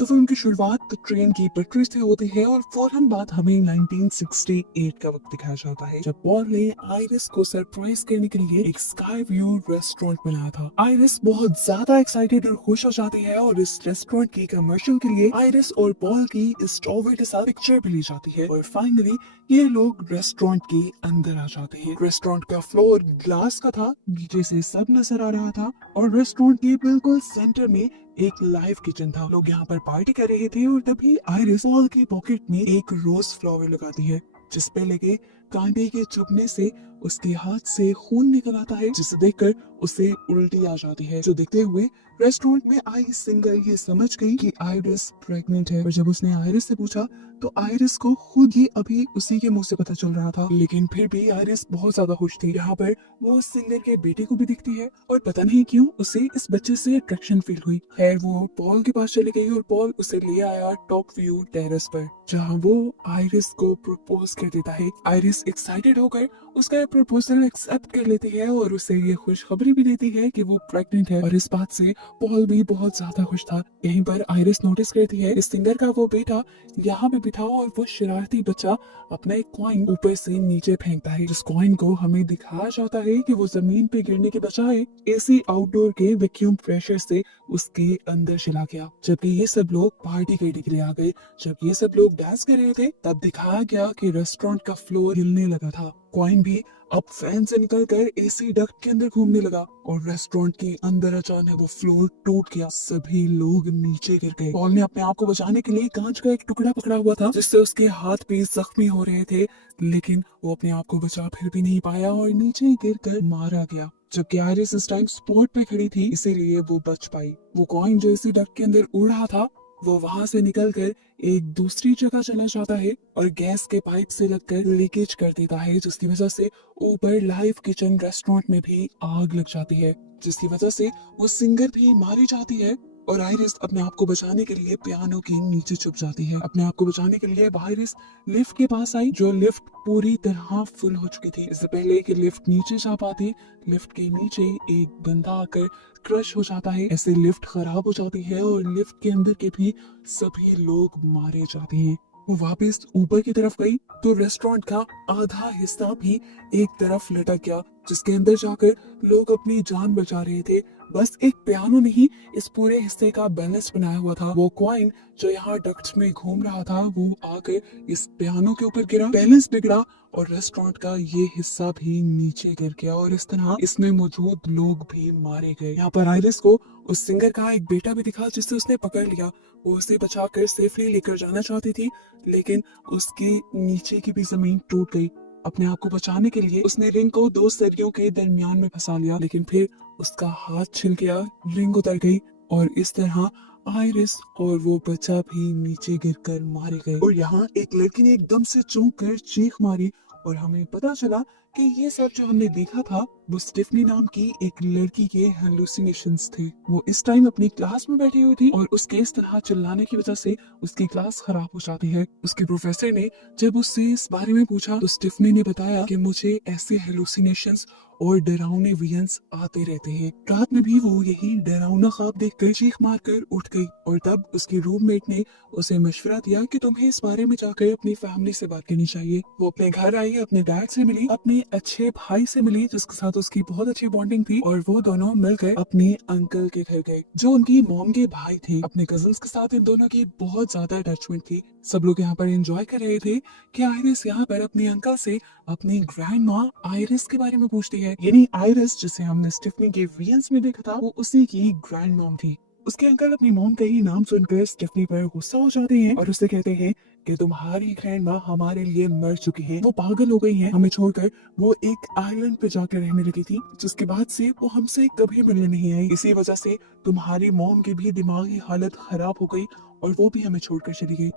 तो फिल्म की शुरुआत ट्रेन की पटरी से होती है और फौरन बाद हमें 1968 का वक्त दिखाया जाता है, जब पॉल ने आइरिस को सरप्राइज करने के लिए एक स्काई व्यू रेस्टोरेंट बनाया था। आइरिस बहुत ज्यादा एक्साइटेड और खुश हो जाती है और इस रेस्टोरेंट की कमर्शियल के लिए आइरिस और पॉल की इस टॉवर के साथ पिक्चर भी ली जाती है और फाइनली ये लोग रेस्टोरेंट के अंदर आ जाते हैं। रेस्टोरेंट का फ्लोर ग्लास का था, नीचे से सब नजर आ रहा था और रेस्टोरेंट के बिल्कुल सेंटर में एक लाइव किचन था। लोग यहाँ पर पार्टी कर रहे थे और तभी आइरिस पॉल की पॉकेट में एक रोज फ्लावर लगाती है, जिस पे लगे कांटे के चुभने से उसके हाथ से खून निकल आता है, जिसे देखकर उसे उल्टी आ जाती है। जो देखते हुए रेस्टोरेंट में आई सिंगर ये समझ गई कि आइरिस प्रेग्नेंट है और जब उसने आइरिस से पूछा तो आइरिस को खुद ही अभी उसी के मुंह से पता चल रहा था, लेकिन फिर भी आइरिस बहुत ज्यादा खुश थी। यहाँ पर वो उस सिंगर के बेटे को भी दिखती है और पता नहीं क्यों उसे इस बच्चे से अट्रैक्शन फील हुई। खैर वो पॉल के पास चली गई और पॉल उसे ले आया टॉप व्यू टेरेस पर, जहाँ वो आइरिस को प्रपोज कर देता है। आइरिस एक्साइटेड होकर उसका प्रपोजल एक्सेप्ट कर लेती है और उसे ये खुशखबरी भी देती है कि वो प्रेग्नेंट है और इस बात से पॉल भी बहुत ज्यादा खुश था। यहीं पर आइरिस नोटिस करती है इस सिंगर का वो बेटा यहाँ पे बिठा और वो शरारती बच्चा अपना एक कॉइन ऊपर से नीचे फेंकता है, जिस कॉइन को हमें दिखाया जाता है कि वो जमीन पे गिरने के बजाय एसी आउटडोर के वैक्यूम प्रेशर से उसके अंदर चला गया। जबकि ये सब लोग पार्टी करने के लिए आ गए, जब ये सब लोग डांस कर रहे थे तब दिखाया गया कि रेस्टोरेंट का फ्लोर हिलने लगा था। कॉइन भी अब फैन से निकलकर एसी डक्ट के अंदर घूमने लगा और रेस्टोरेंट के अंदर अचानक वो फ्लोर टूट गया। सभी लोग नीचे गिर गए। पॉल ने अपने आप को बचाने के लिए कांच का एक टुकड़ा पकड़ा हुआ था, जिससे उसके हाथ भी जख्मी हो रहे थे, लेकिन वो अपने आप को बचा फिर भी नहीं पाया और नीचे गिरकर मारा गया। जबकि आइरिस इस टाइम स्पॉट पे खड़ी थी, इसीलिए वो बच पाई। वो कॉइन जो इसी डक्ट के अंदर उड़ रहा था वो वहां से निकलकर एक दूसरी जगह चला जाता है और गैस के पाइप से लगकर लीकेज कर देता है, जिसकी वजह से ऊपर लाइव किचन रेस्टोरेंट में भी आग लग जाती है, जिसकी वजह से वो सिंगर भी मारी जाती है। और आइरिस अपने आप को बचाने के लिए पियानो के नीचे छुप जाती है। अपने आप को बचाने के लिए आइरिस लिफ्ट के पास आई, जो लिफ्ट पूरी तरह फुल हो चुकी थी। इससे पहले कि लिफ्ट नीचे जा पाती, लिफ्ट के नीचे एक बंदा आकर क्रश हो जाता है। ऐसे लिफ्ट खराब हो जाती है और लिफ्ट के अंदर के भी सभी लोग मारे जाते हैं। वो वापस ऊपर की तरफ गई तो रेस्टोरेंट का आधा हिस्सा भी एक तरफ लटक गया, जिसके अंदर जाकर लोग अपनी जान बचा रहे थे। बस एक पियानो नहीं, इस पूरे हिस्से का बैलेंस बनाया हुआ था। वो कॉइन जो यहाँ डक्ट्स में घूम रहा था वो आकर इस पियानो के ऊपर गिरा, बैलेंस बिगड़ा और रेस्टोरेंट का ये हिस्सा भी नीचे गिर गया और इस तरह इसमें मौजूद लोग भी मारे गए। यहाँ पर आइरिस को उस सिंगर का एक बेटा भी दिखा, जिससे उसने पकड़ लिया। वो उसे बचाकर सेफली लेकर जाना चाहती थी, लेकिन उसके नीचे की भी जमीन टूट गई। अपने आप को बचाने के लिए उसने रिंग को दो सरियों के दरमियान में फंसा लिया, लेकिन फिर उसका हाथ छिल गया, रिंग उतर गई और इस तरह आइरिस और वो बच्चा भी नीचे गिरकर मारे गए। और यहाँ एक लड़की ने एकदम से चौंक कर चीख मारी और हमें पता चला कि ये सब जो हमने देखा था वो स्टिफनी नाम की एक लड़की के हेलुसिनेशंस थे। वो इस टाइम अपनी क्लास में बैठी हुई थी और उसके इस तरह चिल्लाने की वजह से उसकी क्लास खराब हो जाती है। उसके प्रोफेसर ने जब उससे इस बारे में पूछा तो स्टिफनी ने बताया कि मुझे ऐसे हेलुसिनेशंस और डरावने विजन्स आते रहते हैं। रात में भी वो यही डरावना ख्वाब देखकर चीख मारकर उठ गई और तब उसकी रूममेट ने उसे मशवरा दिया कि तुम्हें इस बारे में जाकर अपनी फैमिली से बात करनी चाहिए। वो अपने घर आई, अपने डैड से मिली, अपने अच्छे भाई से मिली जिसके साथ उसकी बहुत अच्छी बॉन्डिंग थी और वो दोनों मिलकर अपने अंकल के घर गए जो उनकी मॉम के भाई थे। अपने कजिन्स के साथ इन दोनों की बहुत ज्यादा अटैचमेंट थी। सब लोग यहाँ पर एंजॉय कर रहे थे कि आइरिस यहाँ पर अपने अंकल से अपनी ग्रैंड माँ आइरिस के बारे में पूछती है। यानी आइरिस जिसे हमने स्टिफनी के वीएंस में देखा था वो उसी की ग्रैंड मॉम थी। उसके अंकल अपनी मॉम का ही नाम सुनकर स्टेफनी पर गुस्सा हो जाते हैं और उससे कहते हैं कि तुम्हारी ग्रैंड माँ हमारे लिए मर चुकी है, वो पागल हो गई है, हमें छोड़कर वो एक आइलैंड पे जाकर रहने लगी थी, जिसके बाद से वो हमसे कभी मिलने नहीं आई। इसी वजह से तुम्हारी मॉम की भी दिमागी हालत खराब हो गई और वो भी हमें छोड़कर चली गई।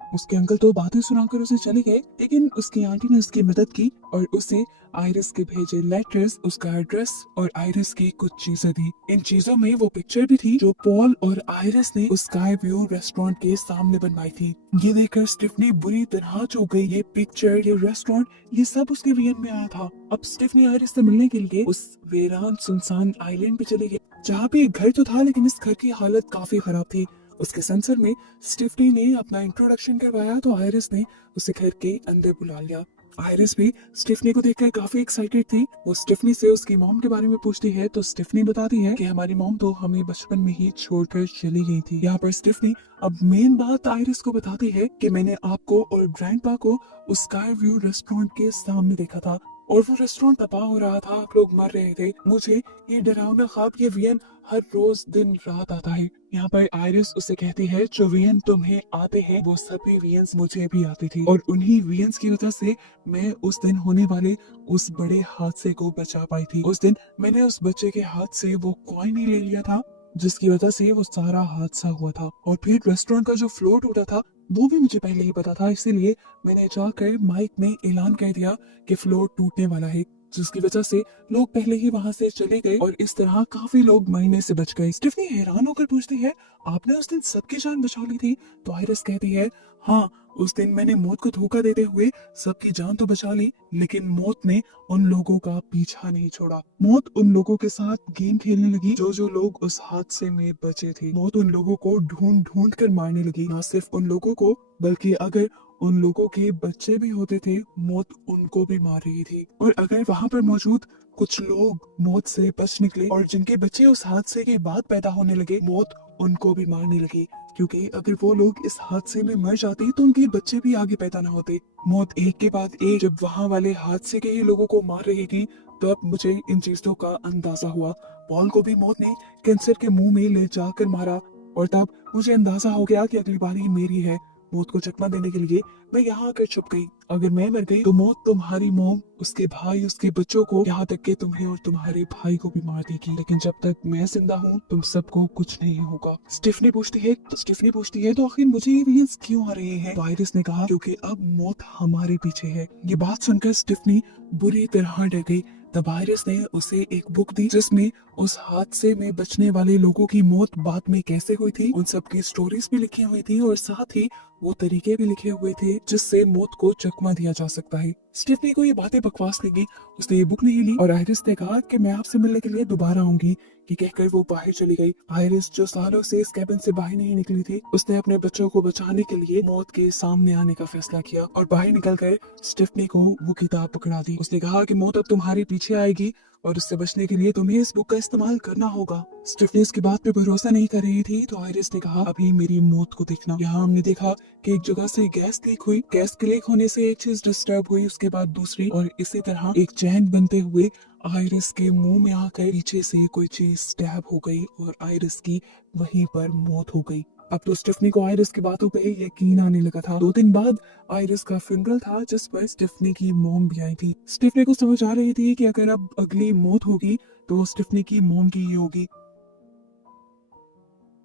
उसके अंकल तो बातें सुनाकर उसे चले गए, लेकिन उसकी आंटी ने उसकी मदद की और उसे आइरिस के भेजे लेटर्स, उसका एड्रेस और आइरिस की कुछ चीजें दी। इन चीजों में वो पिक्चर भी थी जो पॉल और आइरिस ने उस स्काई व्यू रेस्टोरेंट के सामने बनवाई थी। ये देखकर स्टिफनी बुरी तरह चौंक गई। ये पिक्चर, ये रेस्टोरेंट, ये सब उसके विजन में आया था। अब स्टिफनी आइरिस से मिलने के लिए उस वीरान सुनसान आइलैंड पे चली गई, जहाँ पे एक घर तो था लेकिन इस घर की हालत काफी खराब थी। उसके सेंसर में स्टिफनी ने अपना इंट्रोडक्शन करवाया तो आयरिस ने उसे घर के अंदर बुला लिया। आयरिस भी स्टिफनी को देखकर काफी एक्साइटेड थी। वो स्टिफनी से उसकी मॉम के बारे में पूछती है तो स्टिफनी बताती है कि हमारी मॉम तो हमें बचपन में ही छोड़कर चली गई थी। यहाँ पर स्टिफनी अब मेन बात आयरिस को बताती है कि मैंने आपको और ग्रैंडपा को उस स्काई व्यू रेस्टोरेंट के सामने देखा था और वो रेस्टोरेंट तबाह हो रहा था, आप लोग मर रहे थे। मुझे ये डरावना ख्वाब, ये वियन हर रोज दिन रात आता है। यहाँ पर आयरिस उसे कहती है जो वियन तुम्हें आते हैं वो सभी वियंस मुझे भी आती थी और उन्हीं वियंस की वजह से मैं उस दिन होने वाले उस बड़े हादसे को बचा पाई थी। उस दिन मैंने उस बच्चे के हाथ से वो कॉइन ही ले लिया था जिसकी वजह से वो सारा हादसा हुआ था। और फिर रेस्टोरेंट का जो फ्लोर टूटा था वो भी मुझे पहले ही पता था, इसीलिए मैंने जाकर माइक में ऐलान कर दिया कि फ्लोर टूटने वाला है, जिसकी वजह से लोग पहले ही वहां से चले गए और इस तरह काफी लोग मरने से बच गए। स्टिफनी हैरान होकर पूछती है आपने उस दिन सबकी जान बचा ली थी? तो आयरिस कहती है हाँ, उस दिन मैंने मौत को धोखा देते हुए सबकी जान तो बचा ली, लेकिन मौत ने उन लोगों का पीछा नहीं छोड़ा। मौत उन लोगों के साथ गेम खेलने लगी जो जो लोग उस हादसे में बचे थे। मौत उन लोगों को ढूंढ ढूंढ कर मारने लगी, ना सिर्फ उन लोगों को बल्कि अगर उन लोगों के बच्चे भी होते थे मौत उनको भी मार रही थी। और अगर वहां पर मौजूद कुछ लोग मौत से बच निकले और जिनके बच्चे उस हादसे के बाद पैदा होने लगे मौत उनको भी मारने लगी, क्योंकि अगर वो लोग इस हादसे में मर जाते तो उनके बच्चे भी आगे पैदा न होते। मौत एक के बाद एक जब वहां वाले हादसे के ही लोगों को मार रही थी तब मुझे इन चीजों का अंदाजा हुआ। पॉल को भी मौत ने कैंसर के मुंह में ले जाकर मारा और तब मुझे अंदाजा हो गया कि अगली बारी मेरी है। मौत को चकमा देने के लिए मैं यहाँ आकर छुप गई। अगर मैं मर गई तो मौत तुम्हारी मोम, उसके भाई, उसके बच्चों को, यहाँ तक कि तुम्हें और तुम्हारे भाई को भी मार देगी। लेकिन जब तक मैं जिंदा हूँ तुम सबको कुछ नहीं होगा। स्टिफनी पूछती है तो आखिर मुझे ये वियंस क्यों आ रहे हैं? तो आयरिस ने कहा क्योंकि अब मौत हमारे पीछे है। ये बात सुनकर स्टिफनी बुरी तरह डर गई। तब आयरिस ने उसे एक बुक दी जिसमें उस हादसे में बचने वाले लोगों की मौत बाद में कैसे हुई थी उन सब की स्टोरीज भी लिखी हुई थी और साथ ही वो तरीके भी लिखे हुए थे जिससे मौत को चकमा दिया जा सकता है। स्टिफनी को ये बातें बकवास लगी, उसने ये बुक नहीं ली और आयरिस ने कहा कि मैं आपसे मिलने के लिए दोबारा आऊंगी। ये कहकर वो बाहर चली गई। आयरिस जो सालों से इस कैबिन से बाहर नहीं निकली थी उसने अपने बच्चों को बचाने के लिए मौत के सामने आने का फैसला किया और बाहर निकल कर स्टिफनी को वो किताब पकड़ा दी। उसने कहा कि मौत अब तुम्हारे पीछे आएगी और उससे बचने के लिए तुम्हें इस बुक का इस्तेमाल करना होगा। स्टिफनी इसकी बात पे भरोसा नहीं कर रही थी तो आयरिस ने कहा अभी मेरी मौत को देखना। यहाँ हमने देखा कि एक जगह से गैस लीक हुई, गैस के लीक होने से एक चीज डिस्टर्ब हुई, उसके बाद दूसरी, और इसी तरह एक चैन बनते हुए आयरिस के मुंह में आकर पीछे से कोई चीज स्टैब हो गई और आयरिस की वहीं पर मौत हो गई। अब तो स्टिफनी को आयरिस की बातों पे यकीन आने लगा था। 2 दिन बाद आयरिस का फ्यूनरल था जिस पर स्टिफनी की मॉम भी आई थी। स्टिफनी को समझ आ रही थी कि अगर अब अगली मौत होगी तो स्टिफनी की मॉम की ही होगी।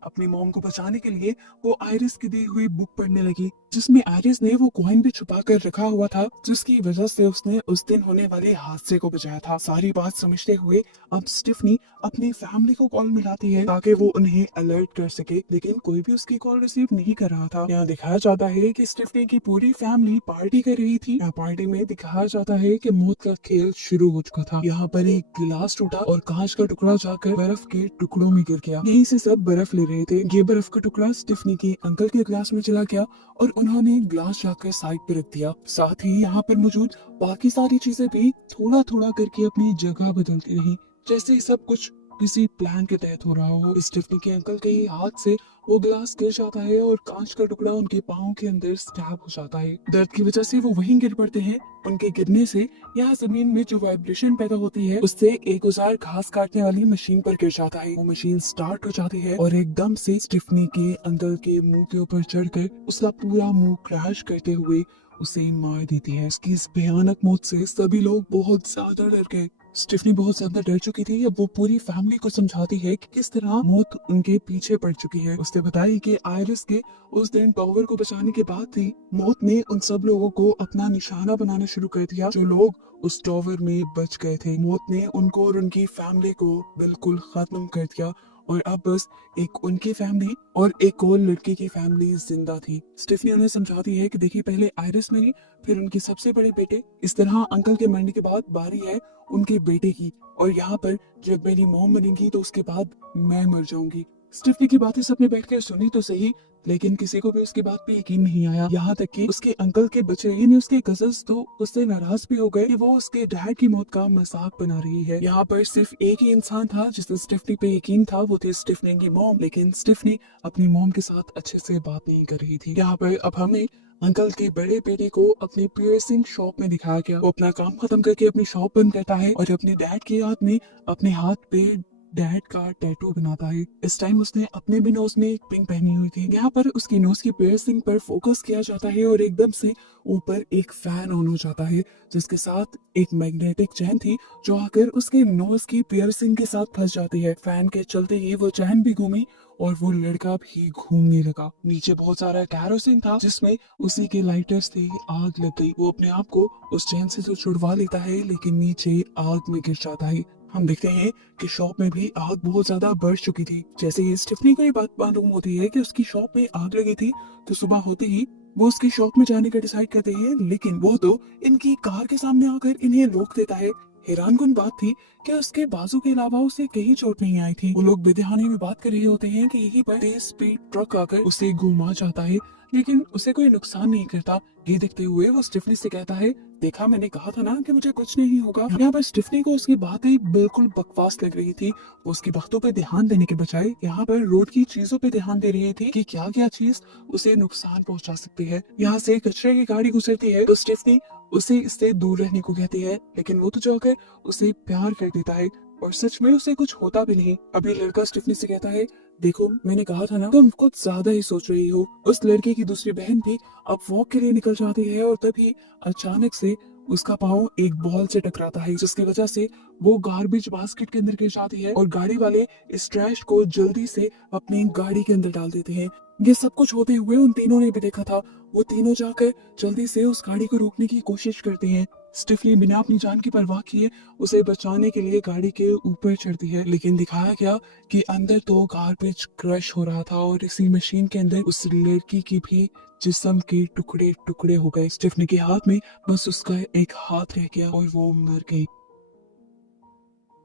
अपनी मॉम को बचाने के लिए वो आयरिस की दी हुई बुक पढ़ने लगी जिसमें आयरिस ने वो कॉइन भी छुपा कर रखा हुआ था जिसकी वजह से उसने उस दिन होने वाले हादसे को बचाया था। सारी बात समझते हुए अब स्टिफनी अपनी फैमिली को कॉल मिलाती है ताकि वो उन्हें अलर्ट कर सके, लेकिन कोई भी उसकी कॉल रिसीव नहीं कर रहा था। यहाँ दिखाया जाता है कि स्टिफनी की पूरी फैमिली पार्टी कर रही थी। यहाँ पार्टी में दिखाया जाता है कि मौत का खेल शुरू हो चुका था। यहाँ पर एक गिलास टूटा और कांच का टुकड़ा जाकर बर्फ के टुकड़ों में गिर गया। यहीं से सब बर्फ ले रहे थे। ये बर्फ का टुकड़ा स्टिफनी के अंकल के ग्लास में चला गया और उन्होंने ग्लास जाकर साइड पे रख दिया। साथ ही यहाँ पर मौजूद बाकी सारी चीजें भी थोड़ा थोड़ा करके अपनी जगह बदलती रही, जैसे ही सब कुछ किसी प्लान के तहत हो रहा हो। स्टिफनी के अंकल के हाथ से वो ग्लास गिर जाता है और कांच का टुकड़ा उनके पाँव के अंदर स्टैब हो जाता है। दर्द की वजह से वो वहीं गिर पड़ते हैं। उनके गिरने से यहाँ जमीन में जो वाइब्रेशन पैदा होती है उससे एक औजार घास काटने वाली मशीन पर गिर जाता है। वो मशीन स्टार्ट हो जाती है और एकदम से स्टिफनी के अंकल के मुंह के ऊपर चढ़कर उसका पूरा मुंह क्रैश करते हुए उसे मार देती है। उसकी इस भयानक मौत से सभी लोग बहुत ज्यादा डर गए। स्टिफनी बहुत ज्यादा डर चुकी थी। अब वो पूरी फैमिली को समझाती है कि किस तरह मौत उनके पीछे पड़ चुकी है। उसने बताया कि आयरिस के उस दिन टॉवर को बचाने के बाद ही मौत ने उन सब लोगों को अपना निशाना बनाना शुरू कर दिया जो लोग उस टॉवर में बच गए थे। मौत ने उनको और उनकी फैमिली को बिल्कुल खत्म कर दिया और अब बस एक उनकी फैमिली और एक और लड़की की फैमिली जिंदा थी। स्टिफनी उन्हें समझाती है कि देखिए पहले आयरिस मरी, फिर उनके सबसे बड़े बेटे, इस तरह अंकल के मरने के बाद बारी है उनके बेटे की, और यहाँ पर जब मेरी मॉम मरेंगी तो उसके बाद मैं मर जाऊंगी। स्टेफनी की बातें सबने बैठकर सुनी तो सही, लेकिन किसी को भी उसकी बात पे यकीन नहीं आया। यहाँ तक कि उसके अंकल के बच्चे यानी उसके कजन्स तो उससे नाराज भी हो गए कि वो उसके डैड की मौत का मजाक बना रही है। यहाँ पर सिर्फ एक ही इंसान था जिसने स्टेफनी पे यकीन था, वो थी स्टेफनी की मॉम। लेकिन स्टेफनी अपनी मॉम के साथ अच्छे से बात नहीं कर रही थी। यहाँ पर अब हमें अंकल के बड़े बेटे को अपनी पियर्सिंग शॉप में दिखाया गया। वो अपना काम खत्म करके अपनी शॉप बंद करता है और अपने डैड की याद में अपने हाथ पे डैड का टैटू बनाता है। इस टाइम उसने अपने भी नोज में एक पिन पहनी हुई थी। यहाँ पर उसकी नोज की पियर्सिंग पर फोकस किया जाता है और एकदम से ऊपर एक फैन ऑन हो जाता है, जिसके साथ एक मैग्नेटिक चैन थी जो आकर उसके नोज की पियर्सिंग के साथ फंस जाती है। फैन के चलते ही वो चैन भी घूमी और वो लड़का भी घूमने लगा। नीचे बहुत सारा कैरोसिन था जिसमें उसी के लाइटर्स थे। आग लग गई। वो अपने आप को उस चैन से तो छुड़वा लेता है, लेकिन नीचे आग में गिर जाता है। हम देखते हैं कि शॉप में भी आग बहुत ज्यादा बढ़ चुकी थी। जैसे ही स्टेफनी को ये बात मालूम होती है कि उसकी शॉप में आग लगी थी, तो सुबह होते ही वो उसकी शॉप में जाने का डिसाइड करते हैं, लेकिन वो तो इनकी कार के सामने आकर इन्हें रोक देता है। हैरानकुन बात थी कि उसके बाजू के अलावा उसे कहीं चोट नहीं आई थी। वो लोग बेदहानी में बात कर रहे होते हैं कि यहीं पर तेज स्पीड ट्रक आकर उसे घुमा जाता है, लेकिन उसे कोई नुकसान नहीं करता। ये देखते हुए वो स्टेफनी से कहता है, देखा मैंने कहा था ना कि मुझे कुछ नहीं होगा। यहाँ पर स्टेफनी को उसकी बातें बिल्कुल बकवास लग रही थी। वो उसकी बातों पे ध्यान देने के बजाय यहाँ पर रोड की चीजों पे ध्यान दे रही थी कि क्या क्या चीज उसे नुकसान पहुंचा सकती है। यहाँ से कचरे की गाड़ी गुजरती है तो स्टेफनी उसे इससे दूर रहने को कहती है, लेकिन वो तो जाकर उसे प्यार कर देता है और सच में उसे कुछ होता भी नहीं। अभी लड़का स्टेफनी से कहता है, देखो मैंने कहा था ना तुम कुछ ज्यादा ही सोच रही हो। उस लड़के की दूसरी बहन भी अब वॉक के लिए निकल जाती है और तभी अचानक से उसका पाँव एक बॉल से टकराता है, जिसकी वजह से वो गार्बेज बास्केट के अंदर गिर जाती है और गाड़ी वाले इस ट्रैश को जल्दी से अपनी गाड़ी के अंदर डाल देते हैं। ये सब कुछ होते हुए उन तीनों ने भी देखा था। वो तीनों जाकर जल्दी से उस गाड़ी को रोकने की कोशिश करते हैं। स्टिफली बिना अपनी जान की परवाह किए उसे बचाने के लिए गाड़ी के ऊपर चढ़ती है, लेकिन दिखाया गया कि अंदर तो गार्बेज क्रश हो रहा था और इसी मशीन के अंदर उस लड़की की भी जिस्म के टुकड़े टुकड़े हो गए। स्टिफनी के हाथ में बस उसका एक हाथ रह गया और वो मर गई।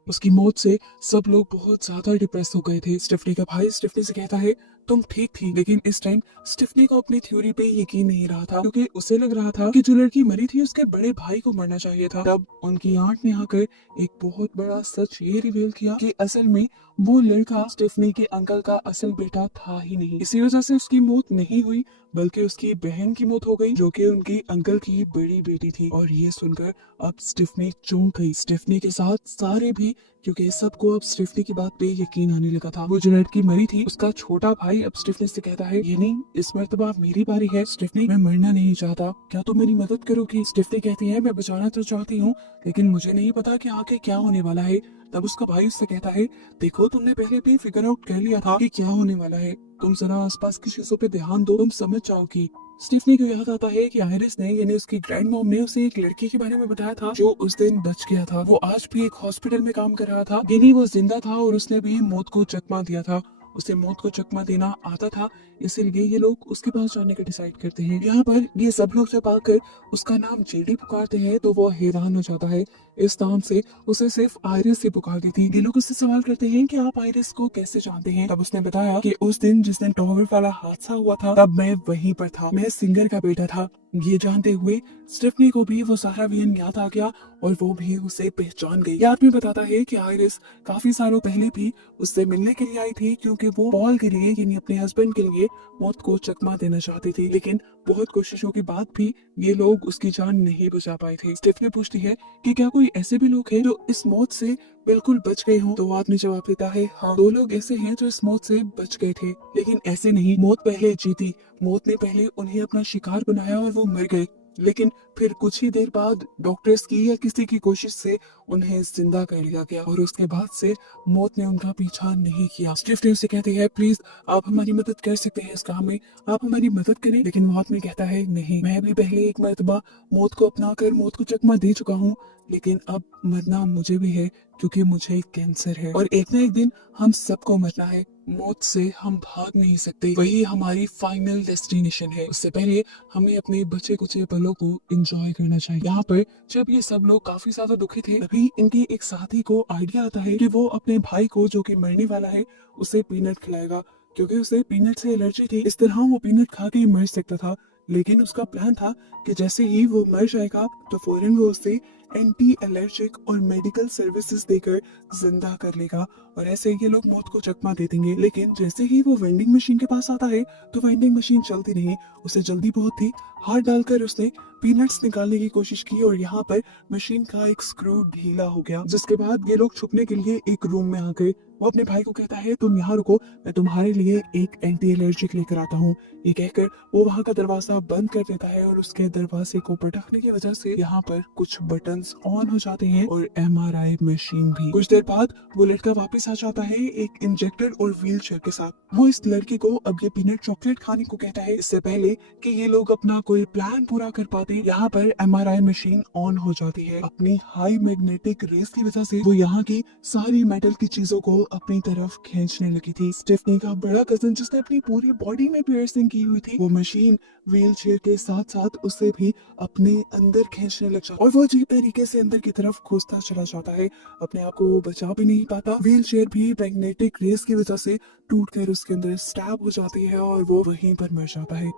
उसकी मौत से सब लोग बहुत ज्यादा डिप्रेस हो गए थे। स्टेफनी का भाई स्टेफनी से कहता है, तुम ठीक थी, लेकिन इस टाइम स्टेफनी को अपनी थ्योरी पे यकीन नहीं रहा था, क्योंकि उसे लग रहा था कि जो लड़की मरी थी उसके बड़े भाई को मरना चाहिए था। तब उनकी आंट ने आकर एक बहुत बड़ा सच ये रिवील किया कि असल में वो लड़का स्टेफनी के अंकल का असल बेटा था ही नहीं। इसी वजह से उसकी मौत नहीं हुई, बल्कि उसकी बहन की मौत हो गई, जो कि उनकी अंकल की बड़ी बेटी थी। और ये सुनकर अब स्टेफनी चौंक गई। स्टेफनी के साथ सारे भी, क्योंकि सबको अब स्टेफनी की बात पे यकीन आने लगा था। वो जो लड़की मरी थी उसका छोटा भाई अब स्टेफनी से कहता है, ये नहीं, इस मर्तबा मेरी बारी है। स्टेफनी, मैं मरना नहीं चाहता, क्या तुम मेरी मदद करोगी? स्टेफनी कहती है, मैं बचाना तो चाहती हूँ, लेकिन मुझे नहीं पता कि आगे क्या होने वाला है। तब उसका भाई उससे कहता है, देखो तुमने पहले भी फिगर आउट कर लिया था कि क्या होने वाला है, तुम जरा आसपास की चीजों पे ध्यान दो, तुम समझ जाओगी। स्टीफनी को याद आता है कि आयरिस ने यानी उसकी ग्रैंड मॉम ने उसे एक लड़के के बारे में बताया था जो उस दिन बच गया था। वो आज भी एक हॉस्पिटल में काम कर रहा था, यानी वो जिंदा था और उसने भी मौत को चकमा दिया था। उसे मौत को चकमा देना आता था, इसीलिए ये लोग उसके पास जाने का डिसाइड करते हैं। यहाँ पर ये सब लोग जब आकर उसका नाम जेडी पुकारते हैं तो वो हैरान हो जाता है। इस नाम से उसे सिर्फ आयरिस से पुकारती थी। ये लोग उससे सवाल करते हैं कि आप आयरिस को कैसे जानते हैं। तब उसने बताया कि उस दिन जिस दिन टॉवर वाला हादसा हुआ था तब मैं वहीं पर था, मैं सिंगर का बेटा था। ये जानते हुए स्टेफनी को भी वो सारा वियन याद आ गया और वो भी उसे पहचान गई। ये आदमी बताता है कि आयरिस काफी सालों पहले भी उससे मिलने के लिए आई थी, क्योंकि वो पॉल के लिए यानी अपने हस्बैंड के लिए मौत को चकमा देना चाहती थी, लेकिन बहुत कोशिशों के बाद भी ये लोग उसकी जान नहीं बचा पाए थे। स्टेफनी पूछती है कि क्या कोई ऐसे भी लोग हैं जो इस मौत से बिल्कुल बच गए हों। तो वो आदमी जवाब देता है, हाँ, 2 लोग ऐसे हैं जो इस मौत से बच गए थे, लेकिन ऐसे नहीं। मौत पहले जीती, मौत ने पहले उन्हें अपना शिकार बनाया और वो मर गए, लेकिन फिर कुछ ही देर बाद डॉक्टर्स की या किसी की कोशिश से उन्हें जिंदा कर लिया गया और उसके बाद से मौत ने उनका पीछा नहीं किया। स्टीफनी उसे कहते हैं, प्लीज आप हमारी मदद कर सकते हैं इस काम में, आप हमारी मदद करें। लेकिन वो आदमी कहता है, नहीं, मैं भी पहले एक मर्तबा मौत को अपना कर मौत को चकमा दे चुका हूँ, लेकिन अब मरना मुझे भी है, क्योंकि मुझे कैंसर है और एक ना एक दिन हम सबको मरना है। मौत से हम भाग नहीं सकते, वही हमारी फाइनल डेस्टिनेशन है। उससे पहले हमें अपने बचे कुचे पलों को एंजॉय करना चाहिए। यहाँ पर जब ये सब लोग काफी ज्यादा दुखी थे, तभी इनके एक साथी को आइडिया आता है कि वो अपने भाई को, जो कि मरने वाला है, उसे पीनट खिलाएगा, क्योंकि उसे पीनट से एलर्जी थी। इस तरह वो पीनट खा के मर सकता था। लेकिन उसका प्लान था कि जैसे ही वो मर जाएगा तो फौरन वो उसे एंटी एलर्जिक और मेडिकल सर्विसेज देकर जिंदा कर लेगा, और ऐसे ये लोग मौत को चकमा दे देंगे। लेकिन जैसे ही वो वेंडिंग मशीन के पास आता है तो वेंडिंग मशीन चलती नहीं। उसे जल्दी बहुत थी। हाथ डालकर उसने पीनट्स निकालने की कोशिश की और यहाँ पर मशीन का एक स्क्रू ढीला हो गया, जिसके बाद ये लोग छुपने के लिए एक रूम में आ गए। वो अपने भाई को कहता है, तुम यहाँ रुको, मैं तुम्हारे लिए एक एंटी एलर्जिक लेकर आता हूँ। ये कहकर वो वहाँ का दरवाजा बंद कर देता है और उसके दरवाजे को पटकने की वजह से यहाँ पर कुछ बटन्स ऑन हो जाते हैं और एमआरआई मशीन भी। कुछ देर बाद वो लड़का वापस आ जाता है एक इंजेक्टर और व्हील चेयर के साथ। वो इस लड़के को अब ये पीनट चॉकलेट खाने को कहता है। इससे पहले कि ये लोग अपना कोई प्लान पूरा कर पाते, यहाँ पर एमआरआई मशीन ऑन हो जाती है। अपनी हाई मैग्नेटिक रेस की वजह से वो यहाँ की सारी मेटल की चीजों को अपनी तरफ खींचने लगी थी। स्टेफनी का बड़ा कजन, जिसने अपनी पूरी बॉडी में पियर्सिंग की हुई थी, वो मशीन व्हील चेयर के साथ साथ उसे भी अपने अंदर खींचने लग जाता और वो अजीब तरीके से अंदर की तरफ घुसता चला जाता है। अपने आप को वो बचा भी नहीं पाता। व्हील चेयर भी मैग्नेटिक रेस की वजह से टूटकर उसके अंदर स्टैब हो जाती है और वो वहीं पर मर जाता है।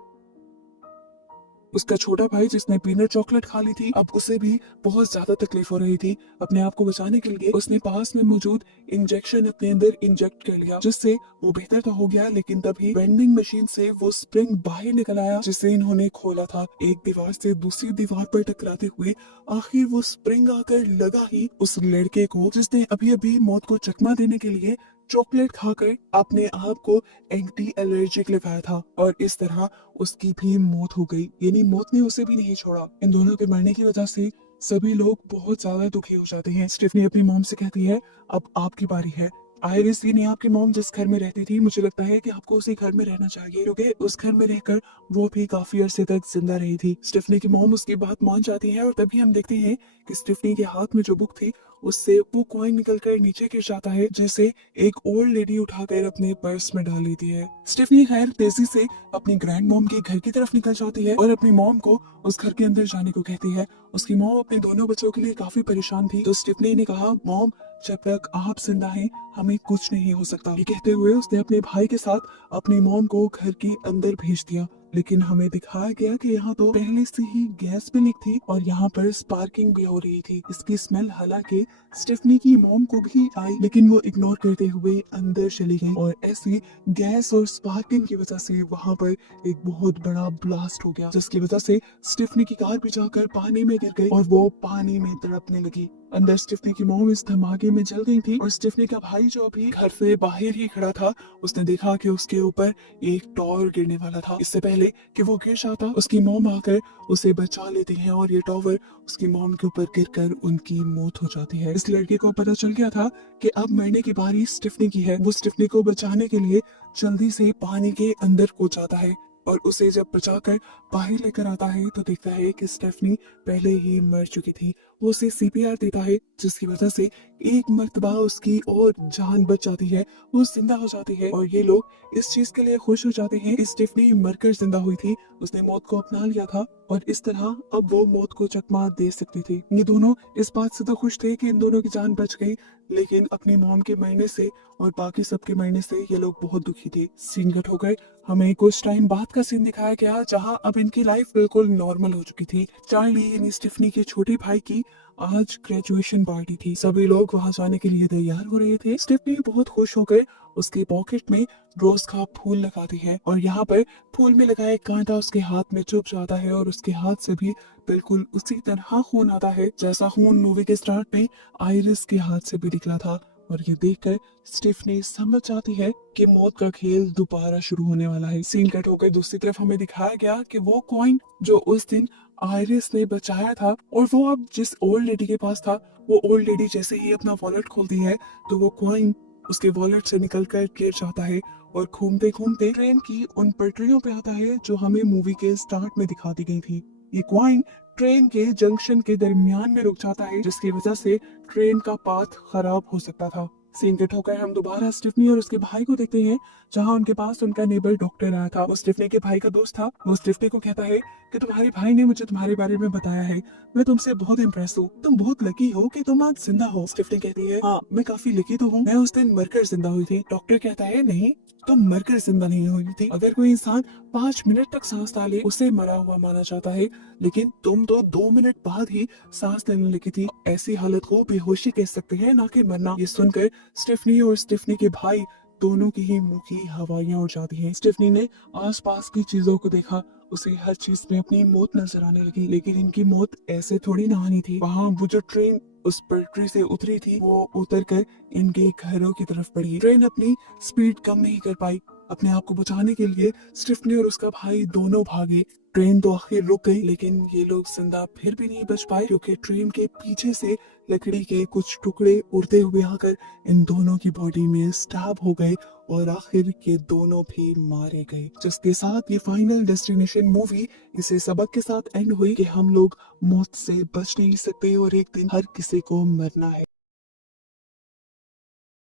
उसका छोटा भाई, जिसने पीनट चॉकलेट खा ली थी, अब उसे भी बहुत ज्यादा तकलीफ हो रही थी। अपने आप को बचाने के लिए उसने पास में मौजूद इंजेक्शन अपने अंदर इंजेक्ट कर लिया, जिससे वो बेहतर तो हो गया। लेकिन तभी वेंडिंग मशीन से वो स्प्रिंग बाहर निकल आया जिसे इन्होंने खोला था। एक दीवार से दूसरी दीवार पर टकराते हुए आखिर वो स्प्रिंग आकर लगा ही उस लड़के को, जिसने अभी अभी मौत को चकमा देने के लिए चॉकलेट खाकर अपने आप को एंटी एलर्जिक लगाया था, और इस तरह उसकी भी मौत हो गई। यानी मौत ने उसे भी नहीं छोड़ा। इन दोनों के मरने की वजह से सभी लोग बहुत ज्यादा दुखी हो जाते हैं। स्टेफनी अपनी मॉम से कहती है, अब आपकी बारी है। आयरिस, ये नहीं आपकी मॉम जिस घर में रहती थी, मुझे लगता है कि आपको उसी घर में रहना चाहिए, क्योंकि उस घर में रहकर वो भी काफी अरसे तक जिंदा रही थी। स्टेफनी की मॉम उसकी बात मान जाती है और तभी हम देखते हैं कि स्टेफनी के हाथ में जो बुक थी उससे वो कॉइन निकलकर नीचे गिर जाता है, जिसे एक ओल्ड लेडी उठाकर अपने पर्स में डाल लेती है। स्टेफनी खैर तेजी से अपनी ग्रैंड मॉम के घर की तरफ निकल जाती है और अपनी मॉम को उस घर के अंदर जाने को कहती है। उसकी मॉम अपने दोनों बच्चों के लिए काफी परेशान थी, तो स्टेफनी ने कहा, मॉम, जब तक आप जिंदा हैं हमें कुछ नहीं हो सकता। ये कहते हुए उसने अपने भाई के साथ अपनी मॉम को घर के अंदर भेज दिया। लेकिन हमें दिखाया गया कि यहाँ तो पहले से ही गैस भी लीक थी और यहाँ पर स्पार्किंग भी हो रही थी। इसकी स्मेल हालांकि स्टेफनी की मॉम को भी आई, लेकिन वो इग्नोर करते हुए अंदर चली गई और ऐसी गैस और स्पार्किंग की वजह से वहाँ पर एक बहुत बड़ा ब्लास्ट हो गया, जिसकी वजह से स्टेफनी की कार भी जाकर पानी में गिर गई और वो पानी में तड़पने लगी। अंदर स्टेफनी की मॉम इस धमाके में जल गई थी और स्टेफनी का भाई, जो अभी घर से बाहर ही खड़ा था, उसने देखा कि उसके ऊपर एक टॉवर गिरने वाला था। इससे पहले कि वो गिर जाता, उसकी मॉम आकर उसे बचा लेती है और ये टॉवर उसकी मॉम के ऊपर गिरकर उनकी मौत हो जाती है। इस लड़के को पता चल गया था कि अब मरने की बारी स्टेफनी की है। वो स्टेफनी को बचाने के लिए जल्दी से पानी के अंदर कूद जाता है और उसे जब बचाकर बाहर लेकर आता है तो देखता है कि स्टेफनी पहले ही मर चुकी थी। वो उसे सीपीआर देता है, जिसकी वजह से एक मर्तबा उसकी और जान बच जाती है, वो जिंदा हो जाती है। और ये लोग इस चीज के लिए खुश हो जाते हैं कि स्टेफनी मरकर जिंदा हुई थी, उसने मौत को अपना लिया था और इस तरह अब वो मौत को चकमा दे सकती थी। ये दोनों इस बात से तो खुश थे कि इन दोनों की जान बच गई, लेकिन अपनी मॉम के मरने से और बाकी सबके मरने से ये लोग बहुत दुखी थे। सीन कट हो गए, हमें कुछ टाइम बाद का सीन दिखाया गया जहां अब इनकी लाइफ बिल्कुल नॉर्मल हो चुकी थी। चार्ली यानी स्टेफनी के छोटे भाई की आज ग्रेजुएशन पार्टी थी। सभी लोग वहां जाने के लिए तैयार हो रहे थे। स्टेफनी बहुत खुश होकर उसके पॉकेट में रोज का फूल लगाती है और यहाँ पर फूल में लगा एक कांटा उसके हाथ में चुभ जाता है और उसके हाथ से भी बिल्कुल उसी तरह खून आता है जैसा खून मूवी के स्टार्ट में आयरिस के हाथ से भी निकला था। और ये देखकर स्टेफनी समझ जाती है कि मौत का खेल दोबारा शुरू होने वाला है। सीन कट होकर दूसरी तरफ हमें दिखाया गया कि वो कॉइन जो उस दिन आयरिस ने बचाया था और वो अब जिस ओल्ड लेडी के पास था, वो ओल्ड लेडी जैसे ही अपना वॉलेट खोलती है तो वो कॉइन उसके वॉलेट से निकलकर गिर जाता है और घूमते घूमते ट्रेन की उन पटरियों पे आता है जो हमें मूवी के स्टार्ट में दिखा दी गई थी। ये कॉइन ट्रेन के जंक्शन के दरमियान में रुक जाता है, जिसकी वजह से ट्रेन का पाथ खराब हो सकता था। सीन कट होकर हम दोबारा स्टिफनी और उसके भाई को देखते हैं, जहाँ उनके पास उनका नेबर डॉक्टर आया था। वो स्टिफनी के भाई का दोस्त था। वो स्टिफनी को कहता है कि तुम्हारे भाई ने मुझे तुम्हारे बारे में बताया है, मैं तुमसे बहुत इम्प्रेस हूँ, तुम बहुत लकी हो कि तुम आज जिंदा हो। स्टिफनी कहती है हाँ मैं काफी लकी तो हूँ, मैं उस दिन मरकर जिंदा हुई थी। डॉक्टर कहता है नहीं, तुम मरकर जिंदा नहीं हुई थी। अगर कोई इंसान 5 मिनट तक सांस डाले उसे मरा हुआ माना जाता है, लेकिन तुम तो 2 मिनट बाद ही सांस लेने लगी थी। ऐसी हालत को बेहोशी कह सकते हैं, ना कि मरना। ये सुनकर स्टिफनी और स्टिफनी के भाई दोनों की ही मुंह की हवाइयां उड़ जाती हैं। स्टिफनी ने आसपास की चीजों को देखा, उसे हर चीज में अपनी मौत नजर आने लगी, लेकिन इनकी मौत ऐसे थोड़ी ना आनी थी। वहाँ वो जो ट्रेन उस पटरी से उतरी थी, वो उतर कर इनके घरों की तरफ बढ़ी। ट्रेन अपनी स्पीड कम नहीं कर पाई। अपने आप को बचाने के लिए स्टिफनी और उसका भाई दोनों भागे। ट्रेन तो आखिर रुक गई, लेकिन ये लोग जिंदा फिर भी नहीं बच पाए, क्योंकि ट्रेन के पीछे से लकड़ी के कुछ टुकड़े उड़ते हुए आकर इन दोनों की बॉडी में स्टैब हो गए और आखिर ये दोनों भी मारे गए। जिसके साथ ये फाइनल डेस्टिनेशन मूवी इसे सबक के साथ एंड हुई कि हम लोग मौत से बच नहीं सकते और एक दिन हर किसी को मरना है।